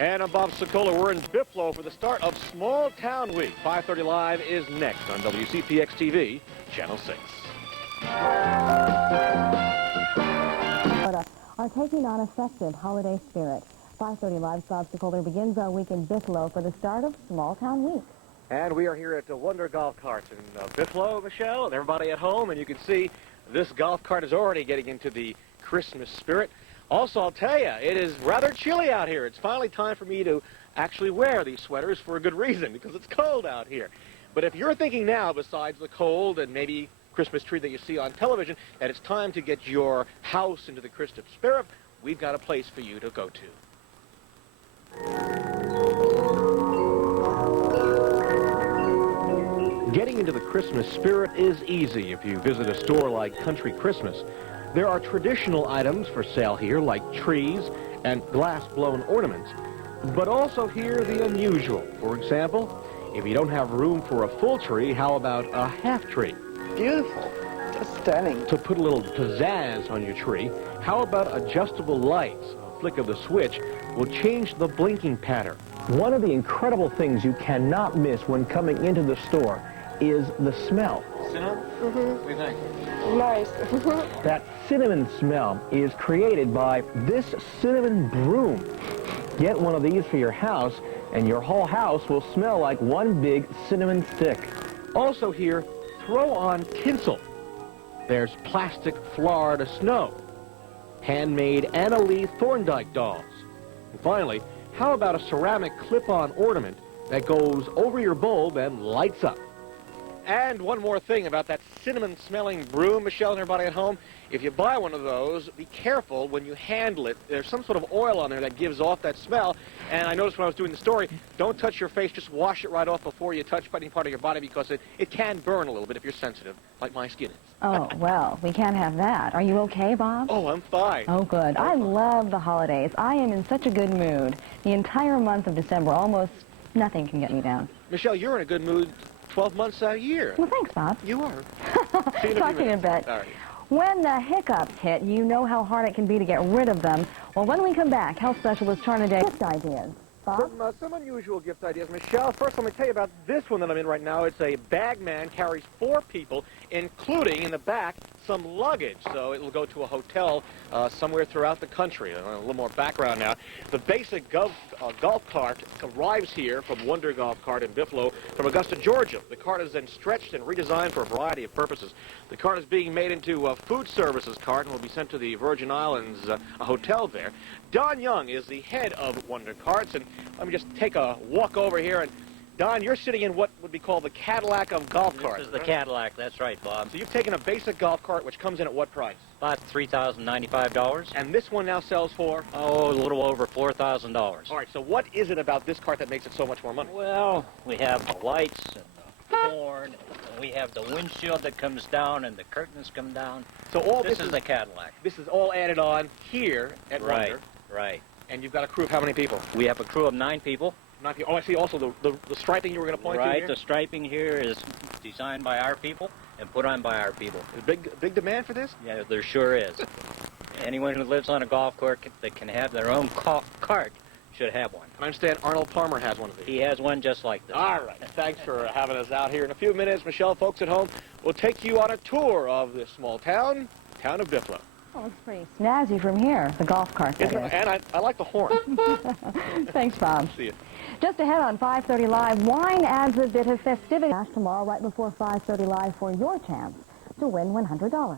And I'm Bob Sokoler. We're in Buffalo for the start of Small Town Week. 5:30 Live is next on WCPXTV, Channel 6. Are taking on a festive holiday spirit. 5:30 Live's Bob Sokoler begins our week in Buffalo for the start of Small Town Week. And we are here at the Wonder Golf Carts in Buffalo, Michelle, and everybody at home. And you can see this golf cart is already getting into the Christmas spirit. Also, I'll tell you, it is rather chilly out here. It's finally time for me to actually wear these sweaters for a good reason, because it's cold out here. But if you're thinking now, besides the cold and maybe Christmas tree that you see on television, that it's time to get your house into the Christmas spirit, we've got a place for you to go to. Getting into the Christmas spirit is easy if you visit a store like Country Christmas. There are traditional items for sale here, like trees and glass-blown ornaments, but also here the unusual. For example, if you don't have room for a full tree, how about a half tree? Beautiful. Just stunning. To put a little pizzazz on your tree, how about adjustable lights? A flick of the switch will change the blinking pattern. One of the incredible things you cannot miss when coming into the store is the smell. Cinnamon? Mm-hmm. What do you think? Nice. That cinnamon smell is created by this cinnamon broom. Get one of these for your house, and your whole house will smell like one big cinnamon stick. Also here, throw on tinsel. There's plastic Florida snow, handmade Anna Lee Thorndike dolls. And finally, how about a ceramic clip-on ornament that goes over your bulb and lights up? And one more thing about that cinnamon-smelling broom, Michelle and everybody at home. If you buy one of those, be careful when you handle it. There's some sort of oil on there that gives off that smell. And I noticed when I was doing the story, don't touch your face. Just wash it right off before you touch any part of your body, because it can burn a little bit if you're sensitive, like my skin is. Oh, well, we can't have that. Are you okay, Bob? Oh, I'm fine. Oh, good. I love the holidays. I am in such a good mood. The entire month of December, almost nothing can get me down. Michelle, you're in a good mood 12 months a year. Well, thanks, Bob. You are. Talk to you in a bit. All right. When the hiccups hit, you know how hard it can be to get rid of them. Well, when we come back, health specialist Charnaday, gift ideas. Bob? Some unusual gift ideas. Michelle, first let me tell you about this one that I'm in right now. It's a bag man, carries 4 people, including, in the back, some luggage. So it will go to a hotel somewhere throughout the country. A little more background now. The basic golf cart arrives here from Wonder Golf Cart in Buffalo from Augusta, Georgia. The cart is then stretched and redesigned for a variety of purposes. The cart is being made into a food services cart and will be sent to the Virgin Islands, a hotel there. Don Young is the head of Wonder Carts, and let me just take a walk over here. And Don, you're sitting in what would be called the Cadillac of golf carts. This is the Cadillac, that's right, Bob. So you've taken a basic golf cart, which comes in at what price? About $3,095. And this one now sells for? Oh, a little over $4,000. All right, so what is it about this cart that makes it so much more money? Well, we have the lights and the horn, and we have the windshield that comes down and the curtains come down. So all this is the Cadillac. This is all added on here at Right, Wonder. right. And you've got a crew of how many people? We have a crew of 9 people. 9 people. Oh, I see also the striping you were going to point to Right, here? the striping here is designed by our people and put on by our people. Big demand for this? Yeah, there sure is. Anyone who lives on a golf cart that can have their own cart should have one. I understand Arnold Palmer has one of these. He has one just like this. All right. Thanks for having us out here. In a few minutes, Michelle, folks at home, will take you on a tour of this small town of Buffalo. Oh, it's pretty snazzy from here, the golf cart. And I like the horn. Thanks, Bob. See you. Just ahead on 5:30 Live, wine adds a bit of festivity. Tomorrow, right before 5:30 Live, for your chance to win $100.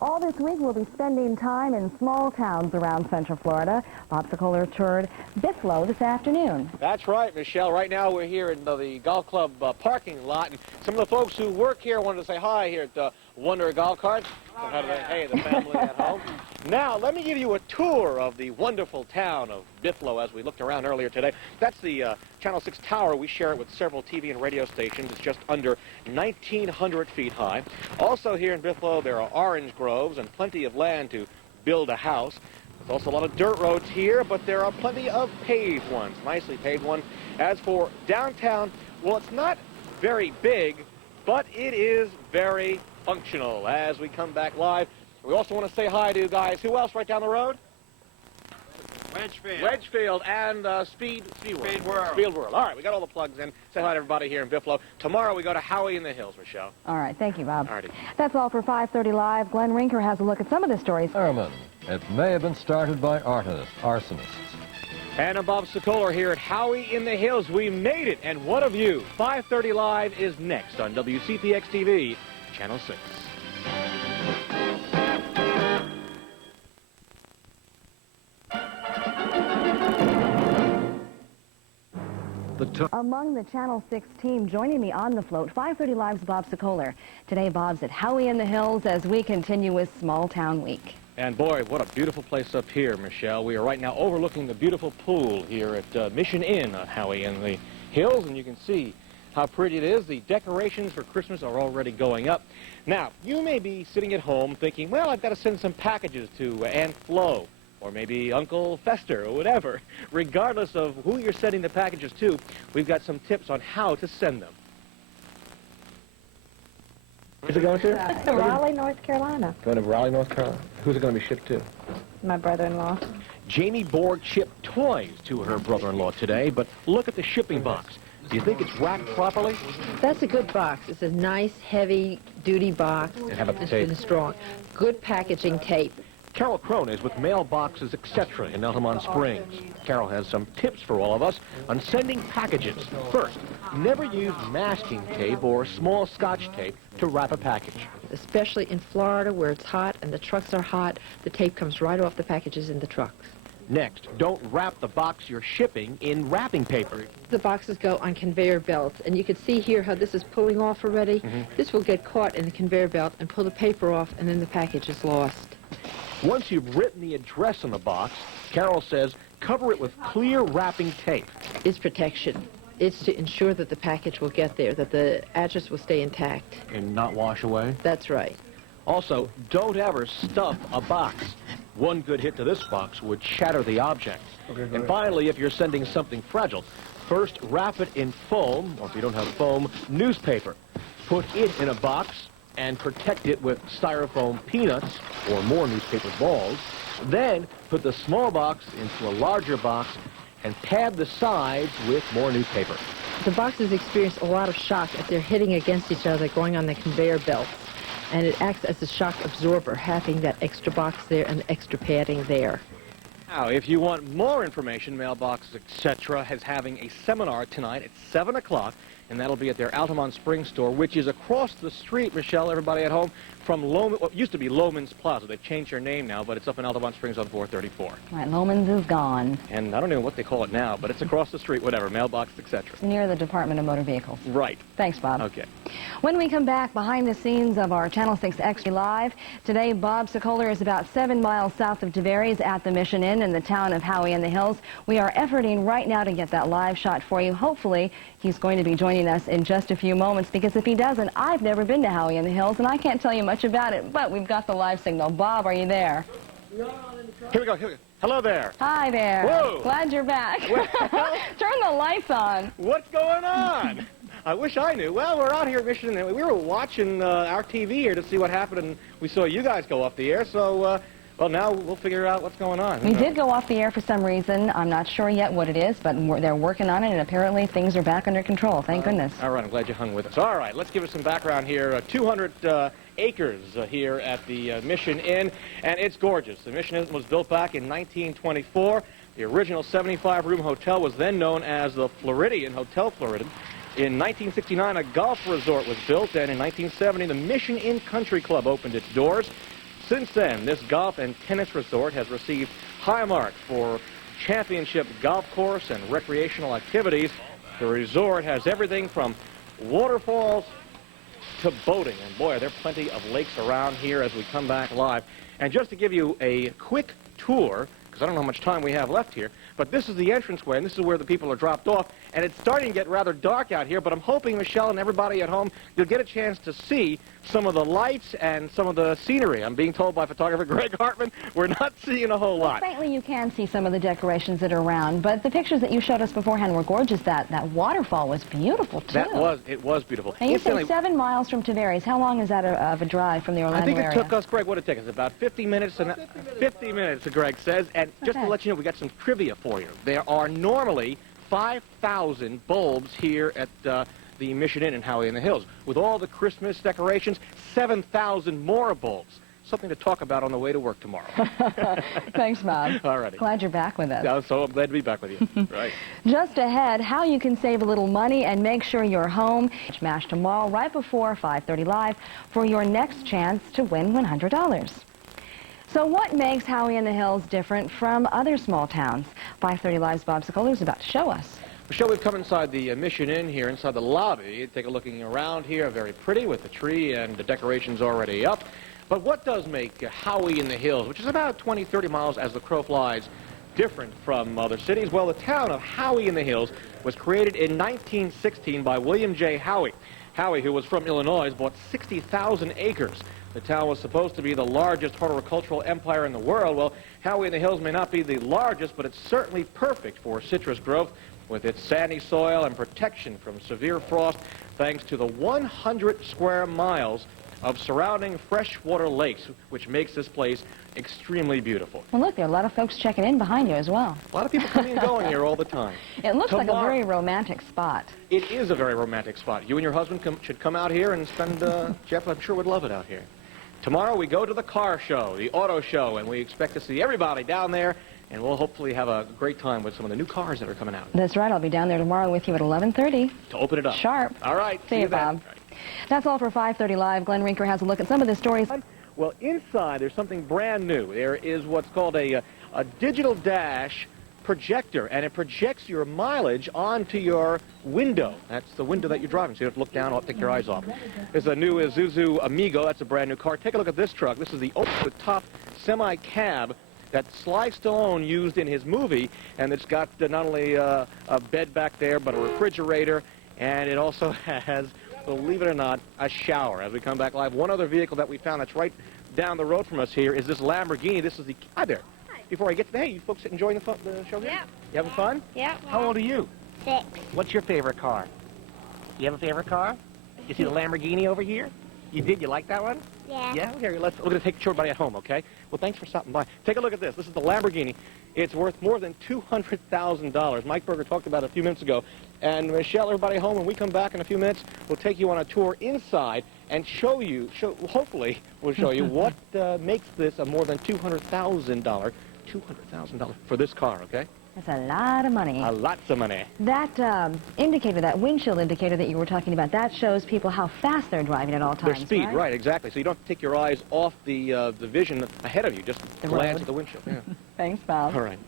All this week, we'll be spending time in small towns around Central Florida. Bob Sokoler toured Buffalo this afternoon. That's right, Michelle. Right now, we're here in the golf club parking lot, and some of the folks who work here wanted to say hi here at the Wonder Golf Cart. So how do they? Hey, the family at home. Now, let me give you a tour of the wonderful town of Buffalo as we looked around earlier today. That's the Channel 6 tower. We share it with several TV and radio stations. It's just under 1,900 feet high. Also here in Buffalo, there are orange groves and plenty of land to build a house. There's also a lot of dirt roads here, but there are plenty of paved ones, nicely paved ones. As for downtown, well, it's not very big, but it is very functional. As we come back live, we also want to say hi to guys. Who else right down the road? Wedgefield and Speed World. All right, we got all the plugs in. Say hi to everybody here in Buffalo. Tomorrow we go to Howie in the Hills, Michelle. All right, thank you, Bob. All righty. That's all for 5:30 Live. Glenn Rinker has a look at some of the stories. Firemen. It may have been started by arsonists. And I'm Bob Sokoler here at Howie in the Hills. We made it, and what a view. 5:30 Live is next on WCPXTV, Channel 6. Among the Channel 6 team joining me on the float, 5:30 Live's Bob Sokoler. Today, Bob's at Howie in the Hills as we continue with Small Town Week. And boy, what a beautiful place up here, Michelle. We are right now overlooking the beautiful pool here at Mission Inn on Howie in the Hills, and you can see how pretty it is. The decorations for Christmas are already going up. Now, you may be sitting at home thinking, well, I've got to send some packages to Aunt Flo, or maybe Uncle Fester, or whatever. Regardless of who you're sending the packages to, we've got some tips on how to send them. Where's it going to? Raleigh, North Carolina. Going to Raleigh, North Carolina. Who's it going to be shipped to? My brother-in-law. Jamie Borg shipped toys to her brother-in-law today, but look at the shipping box. Do you think it's wrapped properly? That's a good box. It's a nice, heavy-duty box. And how about the It's tape? been strong. Good packaging tape. Carol Crone is with Mailboxes, etc. in Altamont Springs. Carol has some tips for all of us on sending packages. First, never use masking tape or small Scotch tape to wrap a package. Especially in Florida where it's hot and the trucks are hot, the tape comes right off the packages in the trucks. Next, don't wrap the box you're shipping in wrapping paper. The boxes go on conveyor belts, and you can see here how this is pulling off already. This will get caught in the conveyor belt and pull the paper off, and then the package is lost. Once you've written the address on the box, Carol says cover it with clear wrapping tape. It's protection. It's to ensure that the package will get there, that the address will stay intact. And not wash away? That's right. Also, don't ever stuff a box. One good hit to this box would shatter the object. And finally, if you're sending something fragile, first wrap it in foam, or if you don't have foam, newspaper. Put it in a box and protect it with styrofoam peanuts or more newspaper balls. Then put the small box into a larger box and pad the sides with more newspaper. The boxes experience a lot of shock as they're hitting against each other, going on the conveyor belts. And it acts as a shock absorber, having that extra box there and the extra padding there. Now, if you want more information, Mailboxes, etc. is having a seminar tonight at 7 o'clock, and that'll be at their Altamont Springs store, which is across the street, Michelle, everybody at home, from what used to be Loman's Plaza. They've changed their name now, but it's up in Altamont Springs on 434. Right, Loman's is gone. And I don't know what they call it now, but it's across the street, whatever, Mailboxes, etc. Near the Department of Motor Vehicles. Right. Thanks, Bob. Okay. When we come back behind the scenes of our Channel 6 Extra Live, today Bob Sokoler is about 7 miles south of Tavares at the Mission Inn in the town of Howie in the Hills. We are efforting right now to get that live shot for you. Hopefully, he's going to be joining us in just a few moments, because if he doesn't, I've never been to Howie in the Hills, and I can't tell you much about it, but we've got the live signal. Bob, are you there? Here we go, here we go. Hello there. Hi there. Whoa. Glad you're back. Turn the lights on. What's going on? I wish I knew. Well, we're out here at Mission, and we were watching our TV here to see what happened, and we saw you guys go off the air, so, well, now we'll figure out what's going on. We did go off the air for some reason. I'm not sure yet what it is, but they're working on it, and apparently things are back under control. Thank goodness. All right, I'm glad you hung with us. All right, let's give us some background here. 200 acres here at the Mission Inn, and it's gorgeous. The Mission Inn was built back in 1924. The original 75-room hotel was then known as the Floridian, Hotel Floridian. In 1969, a golf resort was built, and in 1970, the Mission Inn Country Club opened its doors. Since then, this golf and tennis resort has received high marks for championship golf course and recreational activities. The resort has everything from waterfalls to boating. And boy, are there plenty of lakes around here as we come back live. And just to give you a quick tour, because I don't know how much time we have left here, but this is the entranceway, and this is where the people are dropped off. And it's starting to get rather dark out here, but I'm hoping, Michelle and everybody at home, you'll get a chance to see some of the lights and some of the scenery. I'm being told by photographer Greg Hartman we're not seeing a whole lot. Faintly, you can see some of the decorations that are around, but the pictures that you showed us beforehand were gorgeous. That waterfall was beautiful, too. It was beautiful. And you said 7 miles from Tavares. How long is that of a drive from the Orlando area? I think it took us, Greg, what did it take us? About 50 minutes, 50 minutes, Greg says, And just to let you know, we got some trivia for you. There are normally 5,000 bulbs here at the Mission Inn in Howie in the Hills. With all the Christmas decorations, 7,000 more bulbs. Something to talk about on the way to work tomorrow. Thanks, Bob. All righty. Glad you're back with us. Yeah, so I'm glad to be back with you. Right. Just ahead, how you can save a little money and make sure you're home. Smash tomorrow right before 5:30 Live for your next chance to win $100. So what makes Howie in the Hills different from other small towns? 5:30 Live's Bob Sokoler is about to show us. Michelle, we've come inside the Mission Inn here, inside the lobby. Take a looking around here. Very pretty with the tree and the decorations already up. But what does make Howie in the Hills, which is about 20, 30 miles as the crow flies, different from other cities? Well, the town of Howie in the Hills was created in 1916 by William J. Howie. Howie, who was from Illinois, bought 60,000 acres. The town was supposed to be the largest horticultural empire in the world. Well, Howie in the Hills may not be the largest, but it's certainly perfect for citrus growth with its sandy soil and protection from severe frost, thanks to the 100 square miles of surrounding freshwater lakes, which makes this place extremely beautiful. Well, look, there are a lot of folks checking in behind you as well. A lot of people coming and going here all the time. It looks like a very romantic spot. It is a very romantic spot. You and your husband should come out here and spend, Jeff, I'm sure would love it out here. Tomorrow we go to the car show, the auto show, and we expect to see everybody down there, and we'll hopefully have a great time with some of the new cars that are coming out. That's right. I'll be down there tomorrow with you at 11:30. To open it up. Sharp. All right. See you, Bob. Right. That's all for 5:30 Live. Glenn Rinker has a look at some of the stories. Well, inside there's something brand new. There is what's called a digital dash projector, and it projects your mileage onto your window. That's the window that you're driving, so you don't have to look down or take your eyes off. There's a new Isuzu Amigo. That's a brand new car. Take a look at this truck. This is the over-the-top semi-cab that Sly Stallone used in his movie, and it's got not only a bed back there, but a refrigerator, and it also has, believe it or not, a shower. As we come back live, one other vehicle that we found that's right down the road from us here is this Lamborghini. This is the... Hi there. Hi. Before I get to... Hey, you folks enjoying the show here? Yeah. You having fun? Yeah. How old are you? 6. What's your favorite car? You have a favorite car? You see the Lamborghini over here? You did? You like that one? Yeah. Yeah? Here, we're going to take your everybody at home, okay? Well, thanks for stopping by. Take a look at this. This is the Lamborghini. It's worth more than $200,000. Mike Berger talked about it a few minutes ago. And Michelle, everybody at home, when we come back in a few minutes, we'll take you on a tour inside and hopefully, we'll show you what makes this a more than $200,000 for this car, okay? That's a lot of money. Lots of money. That indicator, that windshield indicator that you were talking about, that shows people how fast they're driving at all times. Their speed, right, exactly. So you don't have to take your eyes off the vision ahead of you. Just glance at the windshield. Yeah. Thanks, Bob. All right.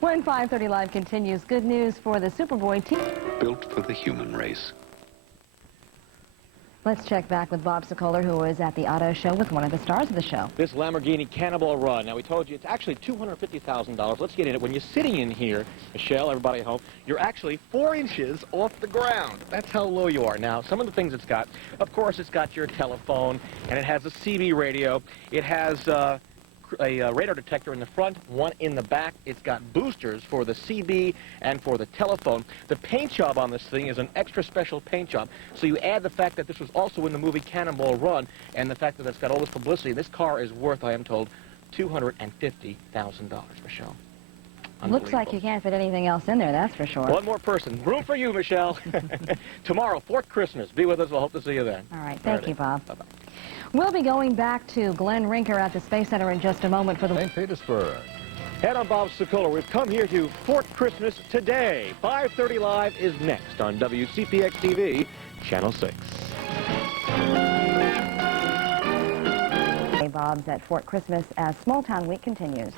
When 5:30 Live continues, good news for the Superboy team. Built for the human race. Let's check back with Bob Sokoler, who was at the auto show with one of the stars of the show. This Lamborghini Cannonball Run. Now, we told you it's actually $250,000. Let's get in it. When you're sitting in here, Michelle, everybody at home, you're actually 4 inches off the ground. That's how low you are. Now, some of the things it's got, of course, it's got your telephone, and it has a CB radio. It has a radar detector in the front, one in the back. It's got boosters for the CB and for the telephone. The paint job on this thing is an extra special paint job. So you add the fact that this was also in the movie Cannonball Run and the fact that it's got all this publicity. This car is worth, I am told, $250,000, Michelle. Looks like you can't fit anything else in there, that's for sure. One more person. Room for you, Michelle. Tomorrow, Fort Christmas. Be with us. We'll hope to see you then. All right. Thank you, Bob. Bye-bye. We'll be going back to Glenn Rinker at the Space Center in just a moment for the... St. Petersburg. And I'm Bob Sokoler. We've come here to Fort Christmas today. 5:30 Live is next on WCPXTV, Channel 6. Hey, Bob's at Fort Christmas as Small Town Week continues.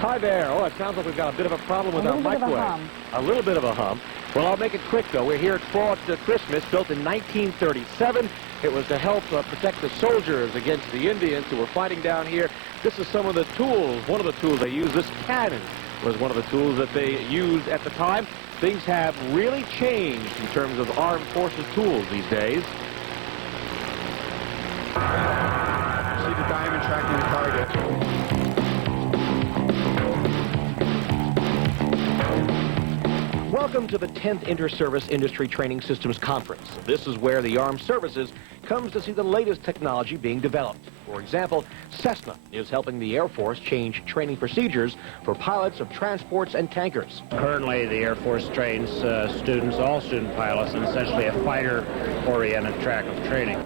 Hi there. Oh, it sounds like we've got a bit of a problem with our microwave. A little bit of a hum. A little bit of a hum. Well, I'll make it quick, though. We're here at Fort Christmas, built in 1937. It was to help protect the soldiers against the Indians who were fighting down here. This is some of the tools. One of the tools they used, this cannon, was one of the tools that they used at the time. Things have really changed in terms of armed forces tools these days. See the diamond tracking the target. Welcome to the 10th Inter-Service Industry Training Systems Conference. This is where the Armed Services comes to see the latest technology being developed. For example, Cessna is helping the Air Force change training procedures for pilots of transports and tankers. Currently, the Air Force trains students, all student pilots, in essentially a fighter-oriented track of training.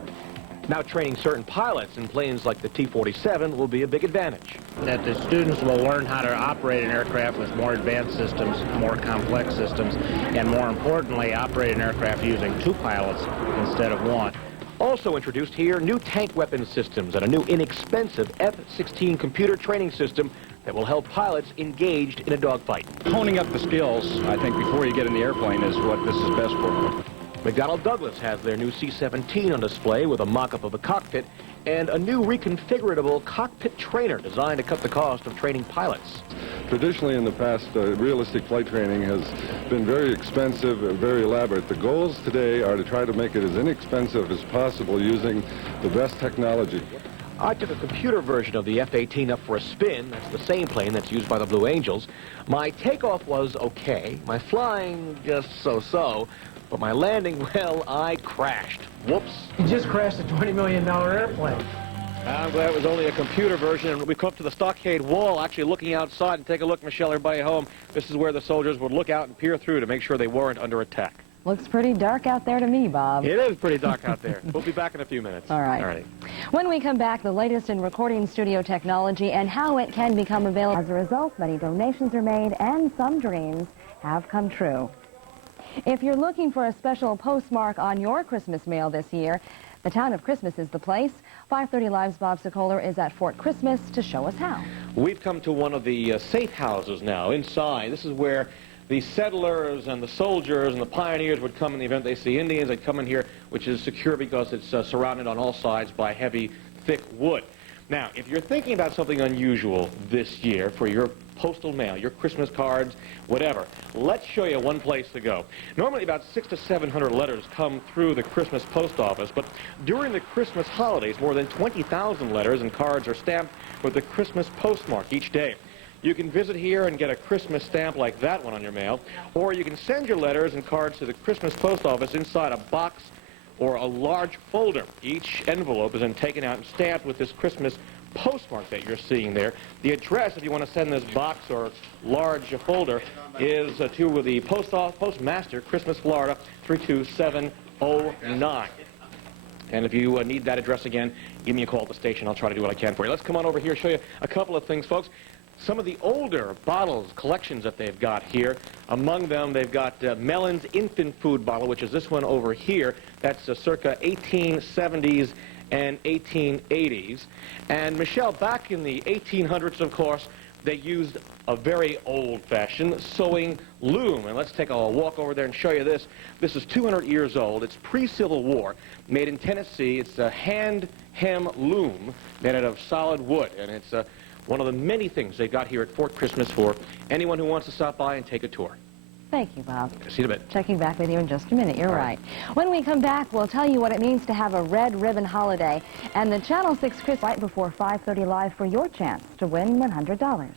Now training certain pilots in planes like the T-47 will be a big advantage. That the students will learn how to operate an aircraft with more advanced systems, more complex systems, and more importantly, operate an aircraft using 2 pilots instead of 1. Also introduced here, new tank weapon systems and a new inexpensive F-16 computer training system that will help pilots engaged in a dogfight. Honing up the skills, I think, before you get in the airplane is what this is best for. McDonnell Douglas has their new C-17 on display with a mock-up of the cockpit and a new reconfigurable cockpit trainer designed to cut the cost of training pilots. Traditionally in the past, realistic flight training has been very expensive and very elaborate. The goals today are to try to make it as inexpensive as possible using the best technology. I took a computer version of the F-18 up for a spin. That's the same plane that's used by the Blue Angels. My takeoff was okay. My flying just so-so. But my landing, well, I crashed. Whoops. You just crashed a $20 million airplane. I'm glad it was only a computer version. And we come up to the stockade wall, actually looking outside. And take a look, Michelle, everybody at home. This is where the soldiers would look out and peer through to make sure they weren't under attack. Looks pretty dark out there to me, Bob. It is pretty dark out there. We'll be back in a few minutes. All right. All right. When we come back, the latest in recording studio technology and how it can become available. As a result, many donations are made and some dreams have come true. If you're looking for a special postmark on your Christmas mail this year, the town of Christmas is the place. 530 Live's Bob Sokoler is at Fort Christmas to show us how. We've come to one of the safe houses now inside. This is where the settlers and the soldiers and the pioneers would come in the event they see Indians. They'd come in here, which is secure because it's surrounded on all sides by heavy, thick wood. Now, if you're thinking about something unusual this year for your postal mail, your Christmas cards, whatever, let's show you one place to go. Normally about 600 to 700 letters come through the Christmas post office, but during the Christmas holidays, more than 20,000 letters and cards are stamped with the Christmas postmark each day. You can visit here and get a Christmas stamp like that one on your mail, or you can send your letters and cards to the Christmas post office inside a box or a large folder. Each envelope is then taken out and stamped with this Christmas postmark that you're seeing there. The address, if you want to send this box or large folder, is to the Postmaster, Christmas, Florida, 32709. And if you need that address again, give me a call at the station. I'll try to do what I can for you. Let's come on over here and show you a couple of things, folks. Some of the older bottles, collections that they've got here. Among them, they've got Mellon's infant food bottle, which is this one over here. That's circa 1870s and 1880s. And Michelle, back in the 1800s, of course, they used a very old-fashioned sewing loom. And let's take a walk over there and show you this. This is 200 years old. It's pre-Civil War, made in Tennessee. It's a hand hem loom made out of solid wood, and it's one of the many things they got here at Fort Christmas for anyone who wants to stop by and take a tour. Thank you, Bob. See you in a bit. Checking back with you in just a minute. You're right. When we come back, we'll tell you what it means to have a red ribbon holiday and the Channel 6 Christmas right before 5:30 Live for your chance to win $100.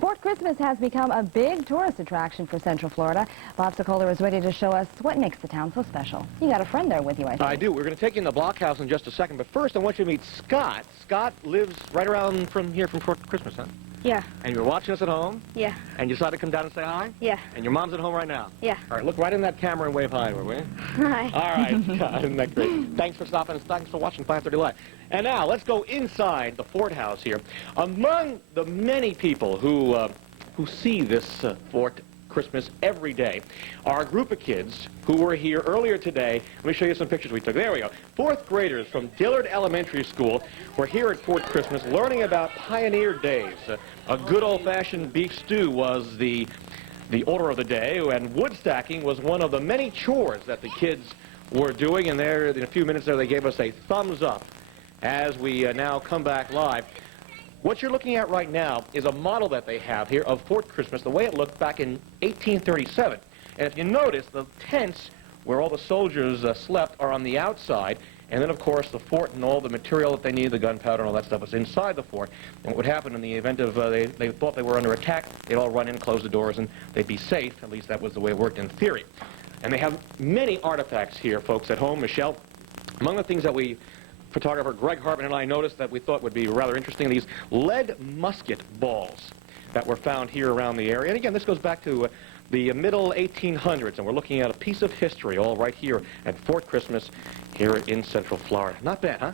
Fort Christmas has become a big tourist attraction for Central Florida. Bob Sokoler is ready to show us what makes the town so special. You got a friend there with you, I think. I do. We're going to take you in the blockhouse in just a second, but first I want you to meet Scott. Scott lives right around from here from Fort Christmas, huh? Yeah. And you're watching us at home? Yeah. And you decided to come down and say hi? Yeah. And your mom's at home right now? Yeah. All right, look right in that camera and wave hi to her, will you? Hi. All right. God, isn't that great? Thanks for stopping and thanks for watching 530 Live. And now, let's go inside the Fort House here. Among the many people who see this Fort Christmas every day are a group of kids who were here earlier today. Let me show you some pictures we took. There we go. 4th graders from Dillard Elementary School were here at Fort Christmas learning about pioneer days. A good old-fashioned beef stew was the order of the day, and wood stacking was one of the many chores that the kids were doing. And there, in a few minutes there, they gave us a thumbs up as we now come back live. What you're looking at right now is a model that they have here of Fort Christmas, the way it looked back in 1837. And if you notice, the tents where all the soldiers slept are on the outside, And then, of course, the fort and all the material that they need, the gunpowder and all that stuff, was inside the fort. And what would happen in the event of they thought they were under attack, they'd all run in, close the doors, and they'd be safe. At least that was the way it worked in theory. And they have many artifacts here, folks, at home. Michelle, among the things that photographer Greg Hartman and I noticed that we thought would be rather interesting, these lead musket balls that were found here around the area. And again, this goes back to the middle 1800s, and we're looking at a piece of history all right here at Fort Christmas here in Central Florida. Not bad, huh?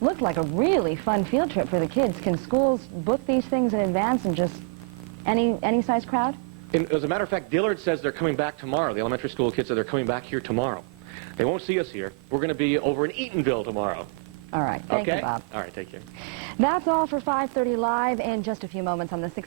Looked like a really fun field trip for the kids. Can schools book these things in advance and just any size crowd? As a matter of fact, Dillard says they're coming back tomorrow. The elementary school kids said they're coming back here tomorrow. They won't see us here. We're going to be over in Eatonville tomorrow. All right. Thank you, Bob. All right, take care. That's all for 5:30 Live. In just a few moments on the 6